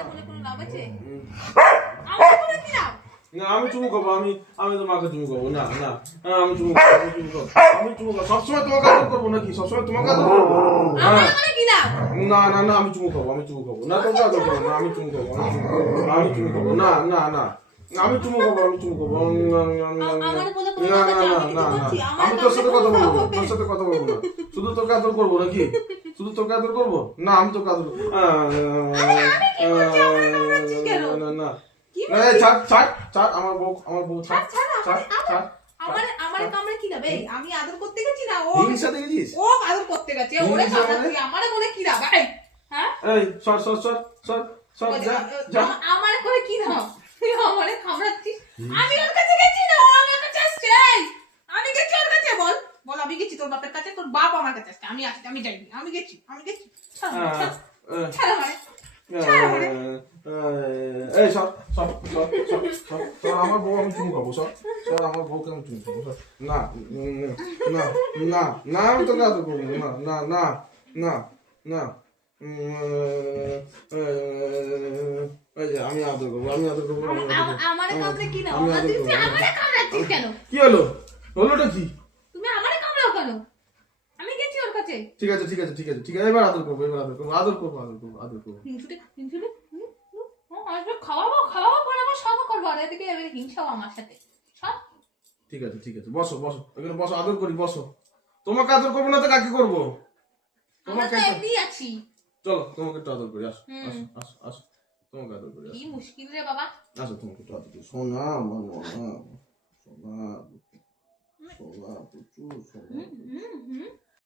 আমাকে বলে কোনো লাভ আছে? আমাকে বলে কি লাভ? না আমি চুমু খাবো, আমি তোমাকে চুমু খাবো না না আমি চুমু খাবো, আমি চুমু খাবো সবসময় তোমাকে আদর করবো নাকি? সবসময় তোমাকে আদর করবো? আমাকে বলে কি লাভ? না না না আমি চুমু খাবো, না তোমাকে আদর করবো না, আমি চুমু খাবো, আমি চুমু খাবো না না না আমি চুমু খাবো, আমাকে বলে কোনো না লাভ না আছে? না আমি না কিছু না করছি, আমার আমি তোর সাথে কথা বলবো না, হবে। তোর সাথে কথা বলবো না, শুধু তোকে আদর করবো নাকি? শুধু তোকে আদর করবো না, আমি তোকে আদর আমি কি করছি? আমার কামড়াচ্ছিস কেন? না না কি এই ছাড় ছাড় ছাড় আমার বউ ছাড় ছাড়, ছাড় ছাড় আমার কামড়ে কি লাভ? এই, আমি আদর করতে গেছি না ও হিংসা দেখেছিস? ও আদর করতে গেছে। ওরে হিংসা কামড়াচ্ছি, মানে? আমারে বলে কি লাভ? এই, হ্যাঁ? এই সর সর সর সর সর যা যা আমারে করে কি লাভ? তুই আমারে কামড়াচ্ছিস? আমি ওর কাছে গেছি না, ও আমার কাছে আসছে। এই, আমি গেছি ওর কাছে, বল বল আমি গেছি তোর বাপের কাছে, তোর বাপ আমার কাছে আসছে। আমি আসছি, আমি যাইনি, আমি গেছি ছাড় আমারে, ছাড় আমারে, ছাড় আমারে। এই সর সর সর সর সর সর আমার বউ, আমি চুমু খাবো, সর সর আমার বউকে আমি চুমু খাবো, সর না না না না আমি তোকে আদর করবো না না না না না এই যে আমি আদর করবো, আমি আদর করবো, আমি আদর করবো, আমারে কামড়ে কি লাভ? আমি আদর তুই করবো। আমারে কামড়াচ্ছিস কেন? কি হলো? হলোটা কি? তুমি আমারে কামড়াও কেন? আমি গেছি ওর কাছে। ঠিক আছে ঠিক আছে ঠিক আছে ঠিক আছে এবার আদর করবো, এবার আদর করবো, আদর করবো, আদর করবো, আদর করবো। হিংসুটে আসবে, খাওয়াবো পড়াবো সব করবো, আর এদিকে এবার হিংসাও আমার সাথে সব। ঠিক আছে ঠিক আছে বসো বসো এখানে বসো, আদর করি, বসো। তোমাকে আদর করবো না তো কাকে করবো? আমরা তোমাকে তো একটু- এমনি আছি। চলো তোমাকে একটু আদর করি, আসো আসো আসো আসো তোমাকে আদর করি, কি আসো মুশকিল রে বাবা। আসো তোমাকে একটু আদর করি। সোনা আমার সোনা সোনা সোনা প্রচুর সোনা। হুম